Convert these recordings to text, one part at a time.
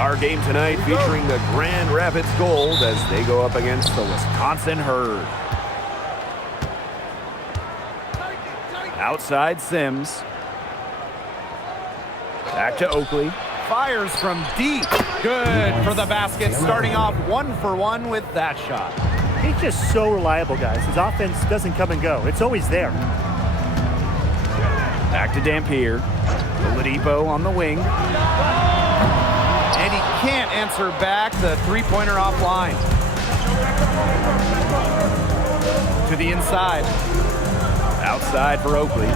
Our game tonight featuring the Grand Rapids Gold as they go up against the Wisconsin Herd. Outside Sims. Back to Oakley. Fires from deep. Good for the basket, starting off 1 for 1 with that shot. He's just so reliable, guys. His offense doesn't come and go. It's always there. Back to Dampier. Oladipo on the wing. And he can't answer back the three-pointer offline. To the inside. Outside for Oakley.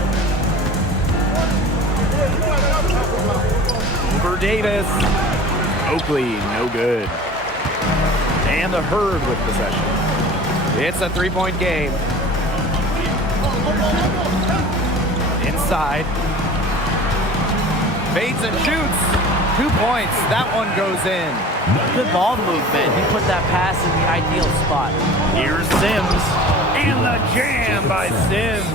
Over Davis. Oakley, no good. And the Herd with possession. It's a three-point game. Inside. Fades and shoots. 2 points. That one goes in. Good ball movement. He put that pass in the ideal spot. Here's Sims. And the jam by Sims.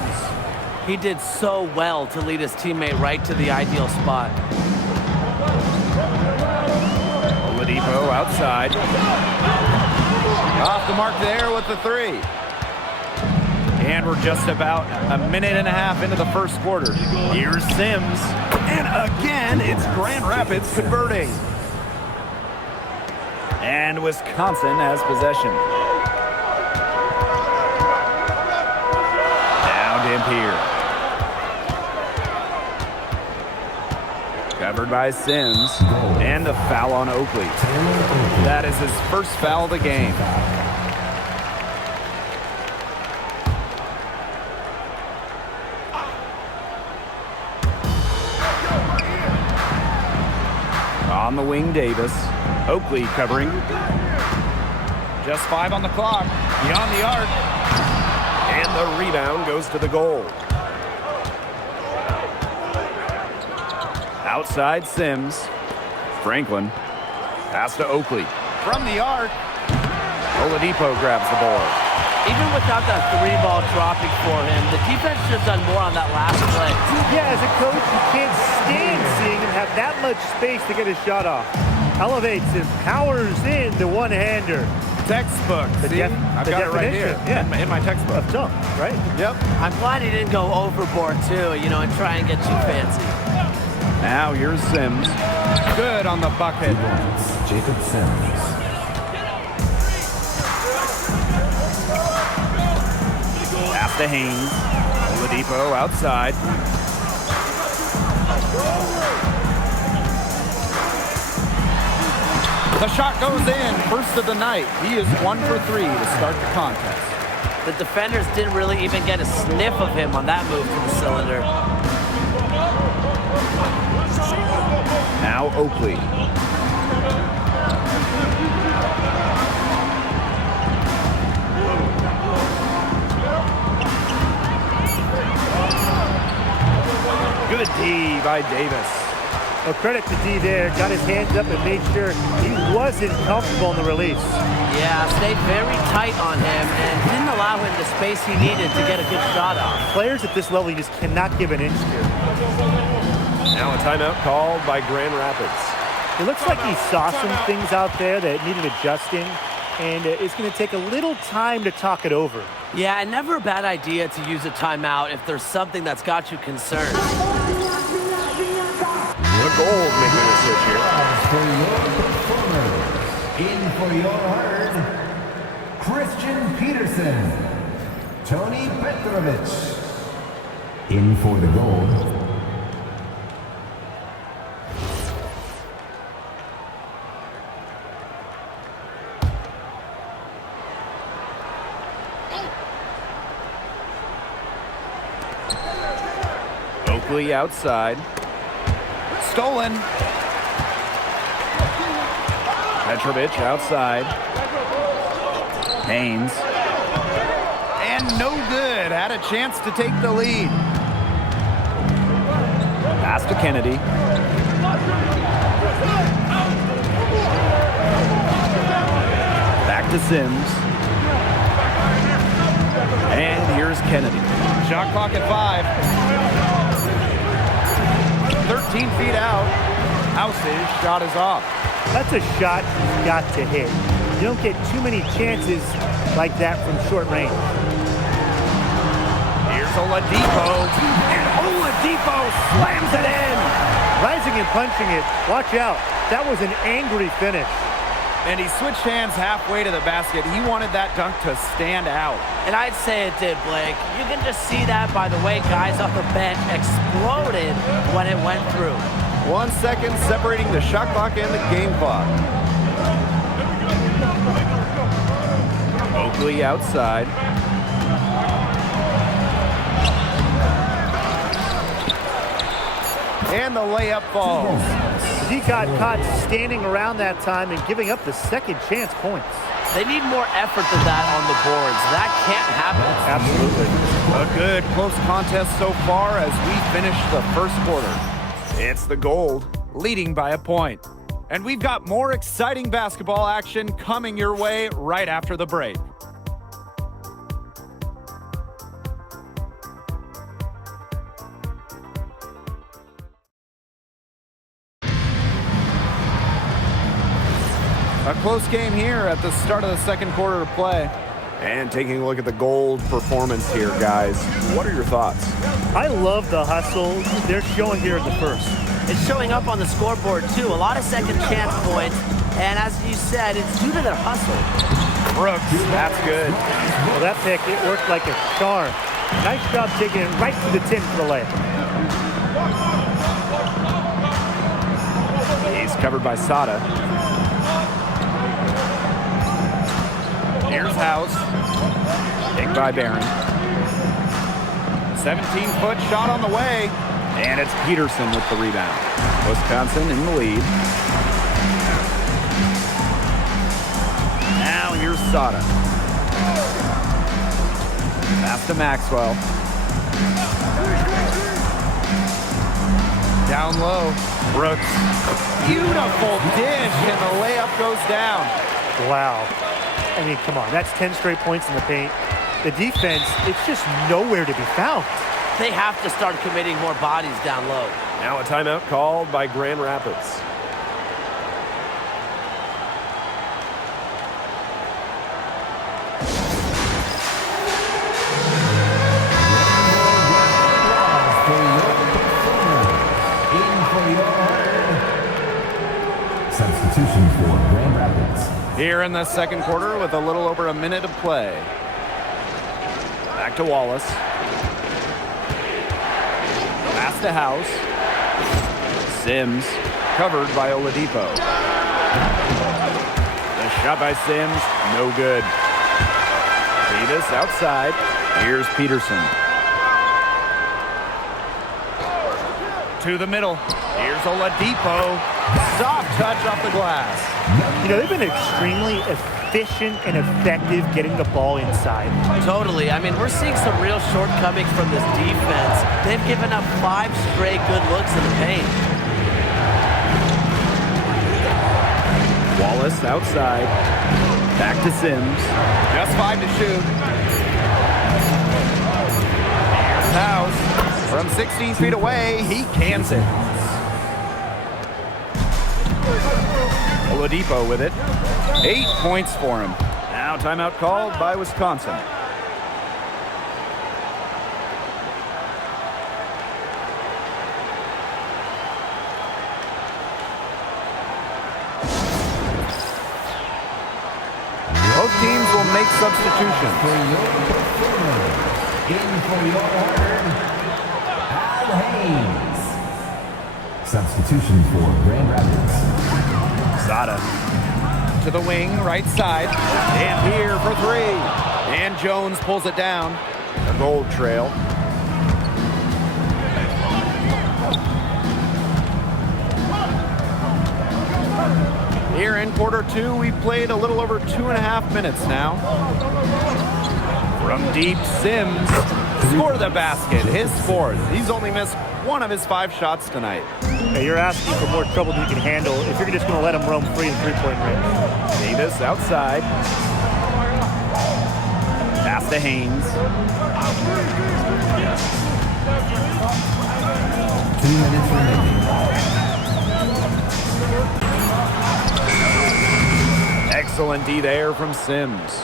He did so well to lead his teammate right to the ideal spot. Oladipo outside. Off the mark there with the three. And we're just about a minute and a half into the first quarter. Here's Sims. And again, it's Grand Rapids converting. And Wisconsin has possession. Now Dampier. Covered by Sims. And the foul on Oakley. That is his first foul of the game. On the wing, Davis. Oakley covering. Just 5 on the clock. Beyond the arc. And the rebound goes to the goal. Outside Sims. Franklin. Pass to Oakley. From the arc. Oladipo grabs the ball. Even without that three ball dropping for him, the defense should have done more on that last play. Yeah, as a coach, you can't stand seeing him have that much space to get his shot off. Elevates and powers in the one-hander. Textbook. See? I've got it right here. Yeah. In my textbook. Of dunk, right? Yep. I'm glad he didn't go overboard too, you know, and try and get too fancy. Now here's Sims. Good on the bucket. Jacob Sims. Pass to Haynes. Oladipo outside. The shot goes in. First of the night. He is 1 for 3 to start the contest. The defenders didn't really even get a sniff of him on that move to the cylinder. Now Oakley. Good D by Davis. Well, credit to D there. Got his hands up and made sure he wasn't comfortable in the release. Yeah, stayed very tight on him and didn't allow him the space he needed to get a good shot off. Players at this level, you just cannot give an inch to. Now a timeout called by Grand Rapids. It looks like he saw some things out there that needed adjusting, and it's going to take a little time to talk it over. Yeah, and never a bad idea to use a timeout if there's something that's got you concerned. The Gold making a switch here. For your performers, in for your Herd, Christian Peterson, Tony Petrovich. In for the Gold, Oakley outside. Stolen. Petrovich outside. Haynes. And no good. Had a chance to take the lead. Pass to Kennedy. Back to Sims. And here's Kennedy. Shot clock at 5. 13 feet out. House's shot is off. That's a shot you've got to hit. You don't get too many chances like that from short range. Here's Oladipo, and Oladipo slams it in. Rising and punching it. Watch out. That was an angry finish. And he switched hands halfway to the basket. He wanted that dunk to stand out. And I'd say it did, Blake. You can just see that by the way guys off the bench exploded when it went through. 1 second separating the shot clock and the game clock. Oakley outside. And the layup falls. He got caught standing around that time and giving up the second chance points. They need more effort than that on the boards. That can't happen. Absolutely. A good close contest so far as we finish the first quarter. It's the Gold leading by a point. And we've got more exciting basketball action coming your way right after the break. A close game here at the start of the second quarter of play. And taking a look at the Gold performance here, guys. What are your thoughts? I love the hustle they're showing here in the first. It's showing up on the scoreboard, too. A lot of second chance points. And as you said, it's due to their hustle. Brooks, that's good. Well, that pick, it worked like a charm. Nice job taking it right to the 10 for the layup. He's covered by Sada. Here's House. Picked by Barron. 17-foot shot on the way. And it's Peterson with the rebound. Wisconsin in the lead. Now here's Sada. Pass to Maxwell. Down low. Brooks. Beautiful dish, and the layup goes down. Wow. I mean, come on. That's 10 straight points in the paint. The defense, it's just nowhere to be found. They have to start committing more bodies down low. Now a timeout called by Grand Rapids. Substitution for Grand Rapids. Here in the second quarter with a little over a minute of play. Back to Wallace. Pass to House. Sims covered by Oladipo. The shot by Sims, no good. Davis outside. Here's Peterson. To the middle. Here's Oladipo. Soft touch off the glass. You know, they've been extremely efficient and effective getting the ball inside. Totally. I mean, we're seeing some real shortcomings from this defense. They've given up 5 straight good looks in the paint. Wallace outside. Back to Sims. Just 5 to shoot. Here's House. From 16 feet away, he cans it. Oladipo with it. 8 points for him. Now timeout called by Wisconsin. Both teams will make substitutions. In for your order, Al Hayes. Substitution for Grand Rapids. Sada to the wing, right side. And here for 3. And Jones pulls it down. A Gold trail. Here in quarter 2, we've played a little over 2.5 minutes now. From deep, Sims score the basket, his 4th. He's only missed 1 of his 5 shots tonight. Hey, you're asking for more trouble than you can handle if you're just going to let him roam free in three-point range. Davis outside. Pass to Haynes. 2 minutes remaining. Excellent D there from Sims.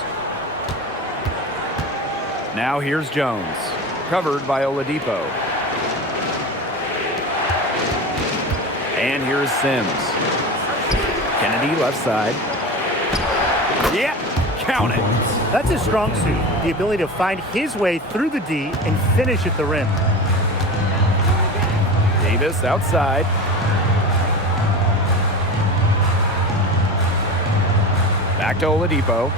Now here's Jones, covered by Oladipo. And here's Sims. Kennedy left side. Yeah, count it. That's his strong suit, the ability to find his way through the D and finish at the rim. Davis outside. Back to Oladipo.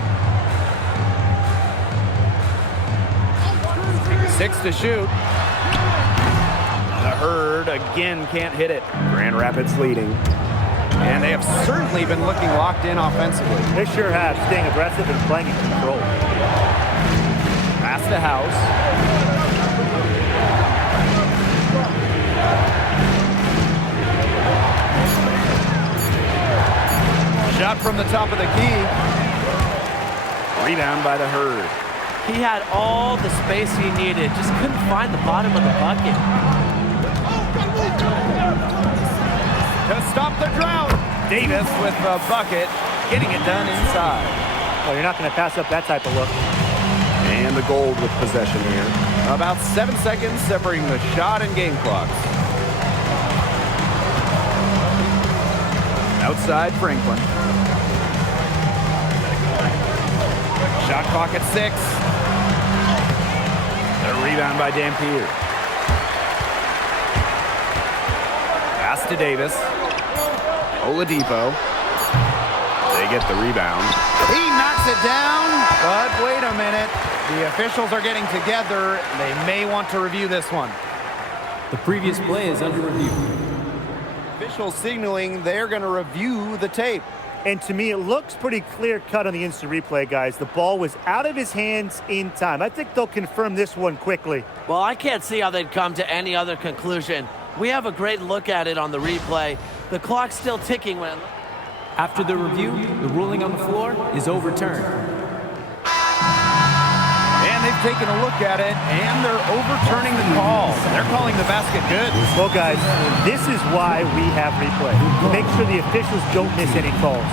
6 to shoot. The Herd again can't hit it. Grand Rapids leading. And they have certainly been looking locked in offensively. They sure have, staying aggressive and playing in control. Pass to House. Shot from the top of the key. Rebound by the Herd. He had all the space he needed, just couldn't find the bottom of the bucket. To stop the drought. Davis with the bucket, getting it done inside. Oh, you're not going to pass up that type of look. And the Gold with possession here. About 7 seconds separating the shot and game clocks. Outside Franklin. Shot clock at 6. The rebound by Dampier. Pass to Davis. Oladipo. They get the rebound. He knocks it down, but wait a minute. The officials are getting together. They may want to review this one. The previous play is under review. Officials signaling they're going to review the tape. And to me, it looks pretty clear-cut on the instant replay, guys. The ball was out of his hands in time. I think they'll confirm this one quickly. Well, I can't see how they'd come to any other conclusion. We have a great look at it on the replay. The clock's still ticking when... After the review, the ruling on the floor is overturned. And they've taken a look at it, and they're overturning the call. They're calling the basket good. Well, guys, this is why we have replay. To make sure the officials don't miss any calls.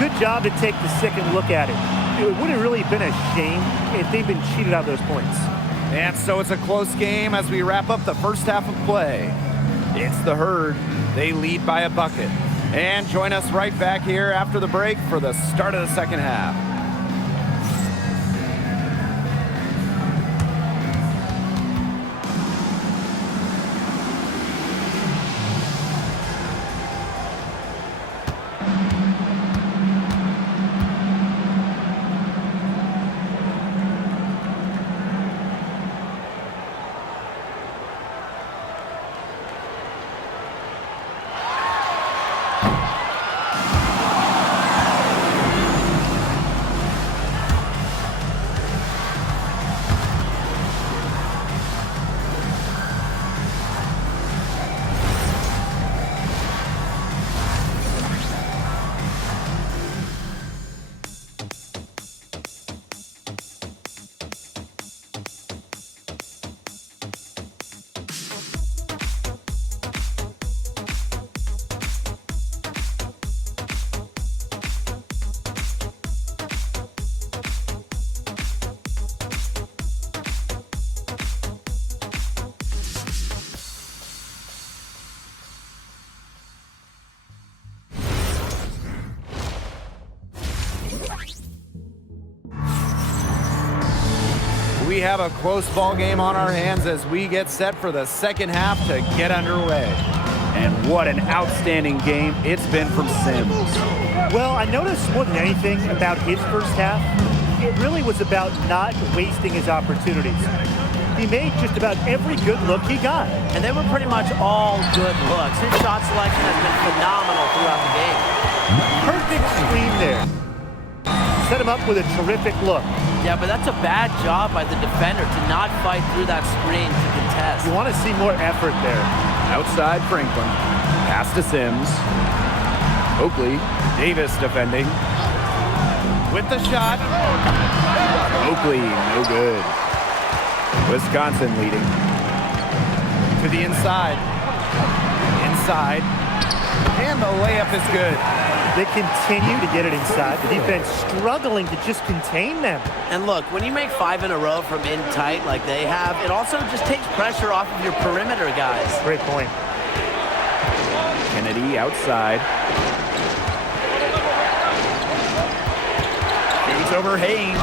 Good job to take the second look at it. It would have really been a shame if they'd been cheated out of those points. And so it's a close game as we wrap up the first half of play. It's the Herd. They lead by a bucket. And join us right back here after the break for the start of the second half. We have a close ball game on our hands as we get set for the second half to get underway. And what an outstanding game it's been from Sims. Well, I noticed more than anything about his first half, it really was about not wasting his opportunities. He made just about every good look he got. And they were pretty much all good looks. His shot selection has been phenomenal throughout the game. Perfect screen there. Set him up with a terrific look. Yeah, but that's a bad job by the defender to not fight through that screen to contest. You want to see more effort there. Outside Franklin. Pass to Sims. Oakley. Davis defending. With the shot. Oakley, no good. Wisconsin leading. To the inside. Inside. And the layup is good. They continue to get it inside. The defense struggling to just contain them. And look, when you make 5 in a row from in tight like they have, it also just takes pressure off of your perimeter guys. Great point. Kennedy outside. Shoots over Haynes.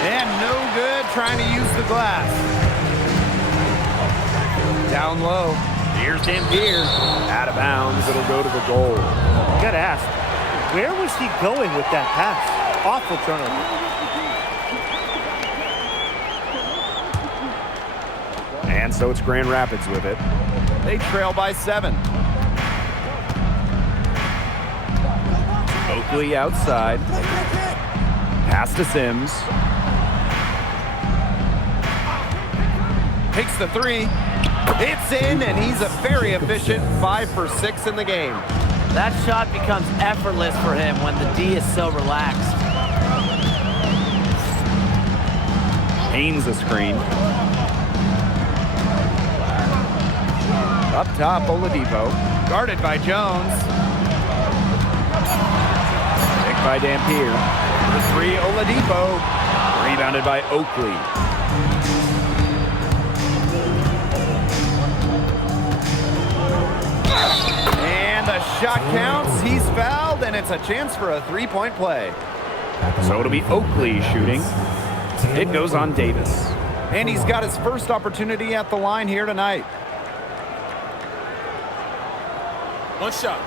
And no good trying to use the glass. Down low. Here's Dampier. Out of bounds. It'll go to the goal. You got to ask, where was he going with that pass? Awful turnover. And so it's Grand Rapids with it. They trail by 7. Oakley outside. Pass to Sims. Takes the 3. It's in, and he's a very efficient 5 for 6 in the game. That shot becomes effortless for him when the D is so relaxed. Haynes a screen. Up top, Oladipo. Guarded by Jones. Picked by Dampier. The 3, Oladipo. Rebounded by Oakley. And the shot counts. He's fouled, and it's a chance for a 3-point play. So it'll be Oakley shooting. It goes on Davis. And he's got his first opportunity at the line here tonight. One shot.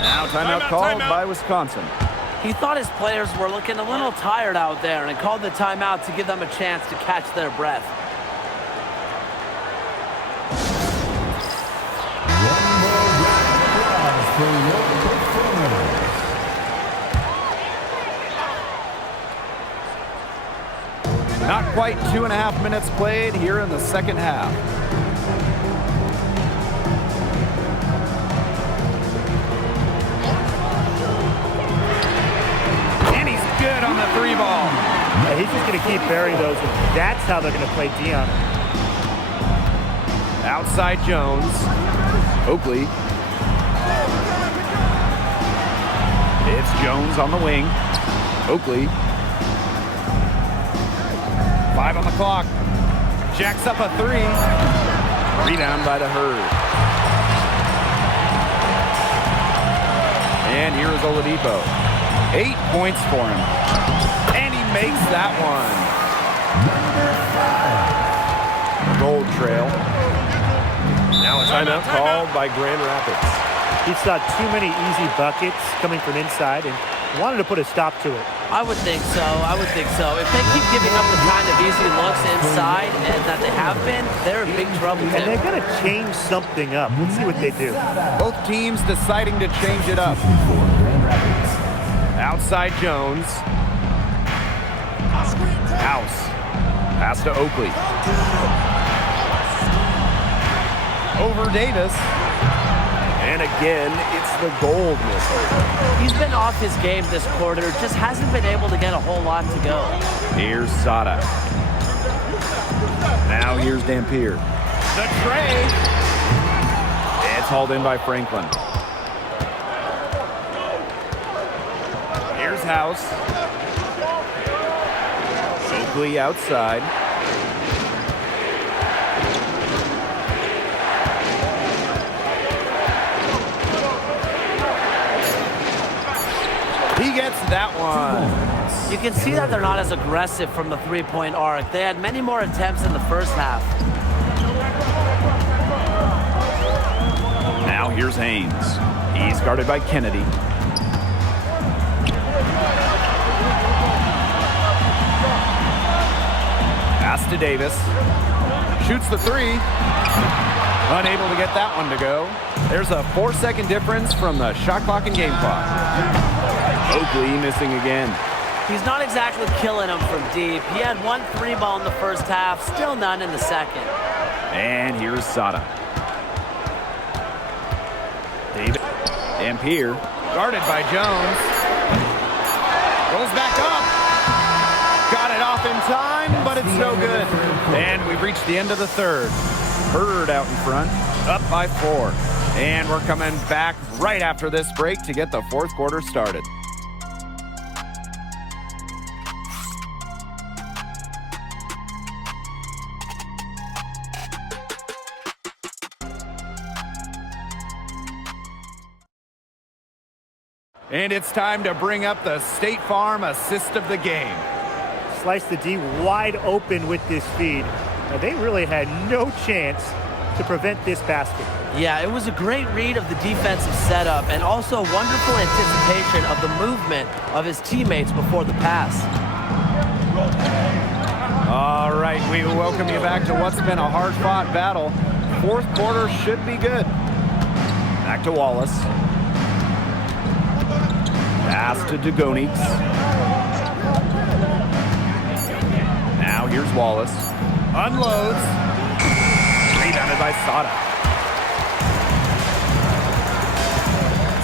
Now timeout called by Wisconsin. He thought his players were looking a little tired out there and called the timeout to give them a chance to catch their breath. Not quite 2.5 minutes played here in the second half. And he's good on the 3 ball. Yeah, he's just going to keep burying those, and that's how they're going to play D on him. Outside Jones. Oakley. It's Jones on the wing. Oakley. 5 on the clock. Jacks up a 3. Rebound by the Herd. And here is Oladipo. 8 points for him. And he makes that one. Gold trail. Now a timeout called by Grand Rapids. He saw too many easy buckets coming from inside and wanted to put a stop to it. I would think so. I would think so. If they keep giving up the kind of easy looks inside and that they have been, they're in big trouble. And they're going to change something up. Let's see what they do. Both teams deciding to change it up. Outside Jones. House. Pass to Oakley. Over Davis. And again, it's the gold missile. He's been off his game this quarter, just hasn't been able to get a whole lot to go. Here's Sada. Now here's Dampier. The tray. It's hauled in by Franklin. Here's House. Oakley outside. He gets that one. You can see that they're not as aggressive from the 3-point arc. They had many more attempts in the first half. Now here's Haynes. He's guarded by Kennedy. Pass to Davis. Shoots the 3. Unable to get that one to go. There's a 4-second difference from the shot clock and game clock. Oakley missing again. He's not exactly killing them from deep. He had 1 3-ball in the first half, still none in the second. And here's Sada. Davis. Dampier, guarded by Jones. Goes back up. Got it off in time, but it's no good. And we've reached the end of the third. Bird out in front, up by 4. And we're coming back right after this break to get the fourth quarter started. And it's time to bring up the State Farm assist of the game. Slice the D wide open with this feed. Now, they really had no chance to prevent this basket. Yeah, it was a great read of the defensive setup and also wonderful anticipation of the movement of his teammates before the pass. All right, we welcome you back to what's been a hard-fought battle. Fourth quarter should be good. Back to Wallace. Pass to Dugonix. Now here's Wallace. Unloads. Rebounded by Sada.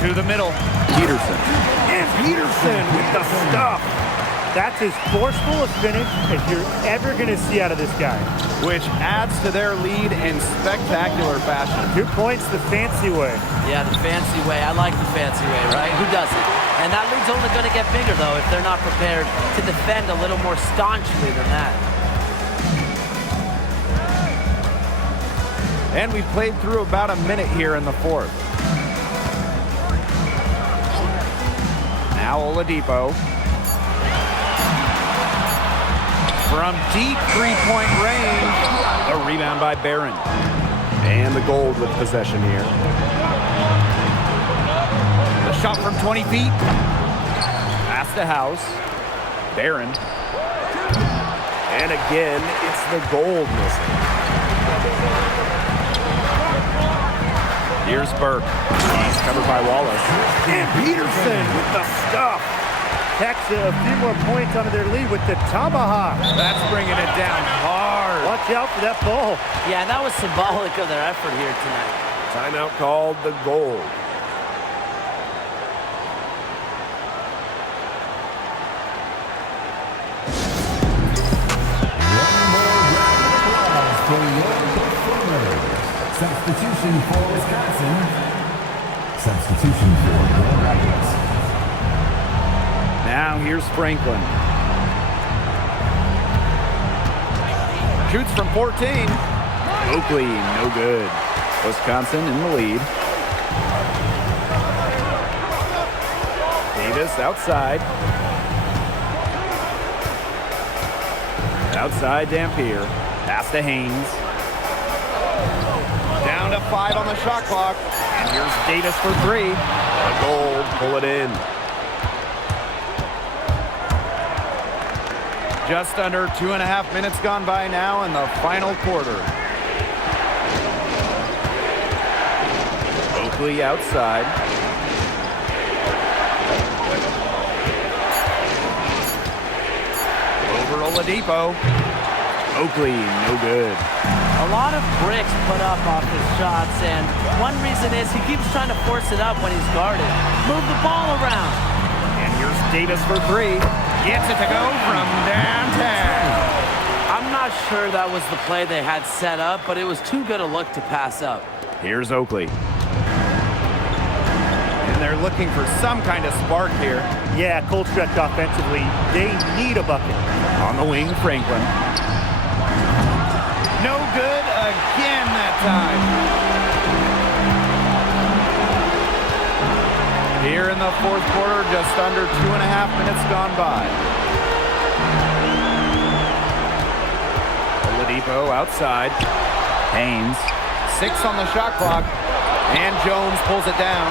To the middle. Peterson. And Peterson with the stuff. That's as forceful a finish as you're ever going to see out of this guy. Which adds to their lead in spectacular fashion. 2 points the fancy way. Yeah, the fancy way. I like the fancy way, right? Who doesn't? And that lead's only going to get bigger, though, if they're not prepared to defend a little more staunchly than that. And we played through about a minute here in the fourth. Now Oladipo. From deep three-point range, a rebound by Barron. And the Gold with possession here. The shot from 20 feet. Pass to House. Barron. And again, it's the Gold missing. Here's Burke. He's covered by Wallace. And Peterson with the stuff. Tacks a few more points onto their lead with the tomahawk. That's bringing it down hard. Watch out for that ball. Yeah, and that was symbolic of their effort here tonight. Timeout called the Gold. For your performers. Substitution for Wisconsin. Substitution for Grand Rapids. Now here's Franklin. Shoots from 14. Oakley, no good. Wisconsin in the lead. Davis outside. Outside Dampier. Pass to Haynes. Down to 5 on the shot clock. And here's Davis for 3. The Gold, pull it in. Just under 2.5 minutes gone by now in the final quarter. Oakley outside. Over Oladipo. Oakley, no good. A lot of bricks put up off his shots, and one reason is he keeps trying to force it up when he's guarded. Move the ball around. And here's Davis for 3. Gets it to go from downtown. I'm not sure that was the play they had set up, but it was too good a look to pass up. Here's Oakley. And they're looking for some kind of spark here. Yeah, cold stretch offensively. They need a bucket. On the wing, Franklin. No good again that time. Here in the fourth quarter, just under 2.5 minutes gone by. Oladipo outside. Haynes, 6 on the shot clock. And Jones pulls it down.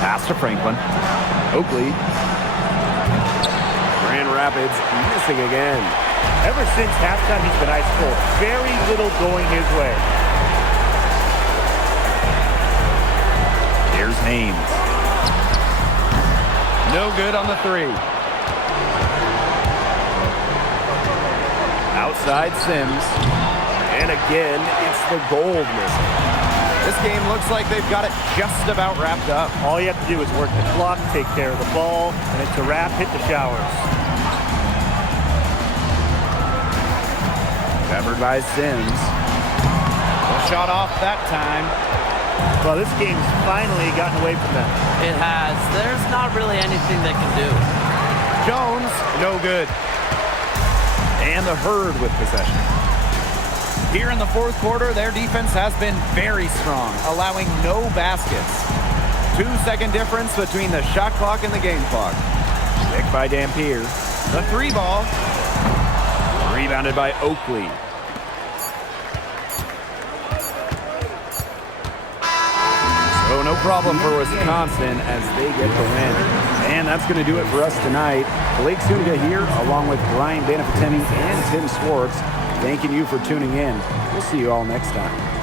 Pass to Franklin. Oakley. Grand Rapids missing again. Ever since halftime, he's been ice cold. Very little going his way. Here's Haynes. No good on the 3. Outside Sims. And again, it's the Gold missing. This game looks like they've got it just about wrapped up. All you have to do is work the clock, take care of the ball, and it's a wrap, hit the showers. Covered by Sims. A shot off that time. Well, this game's finally gotten away from them. It has. There's not really anything they can do. Jones, no good. And the Herd with possession. Here in the fourth quarter, their defense has been very strong, allowing no baskets. 2-second difference between the shot clock and the game clock. Picked by Dampier. The 3-ball. Rebounded by Oakley. So no problem for Wisconsin as they get the win. And that's going to do it for us tonight. Blake Sunga here, along with Brian Banafitemi and Tim Swartz, thanking you for tuning in. We'll see you all next time.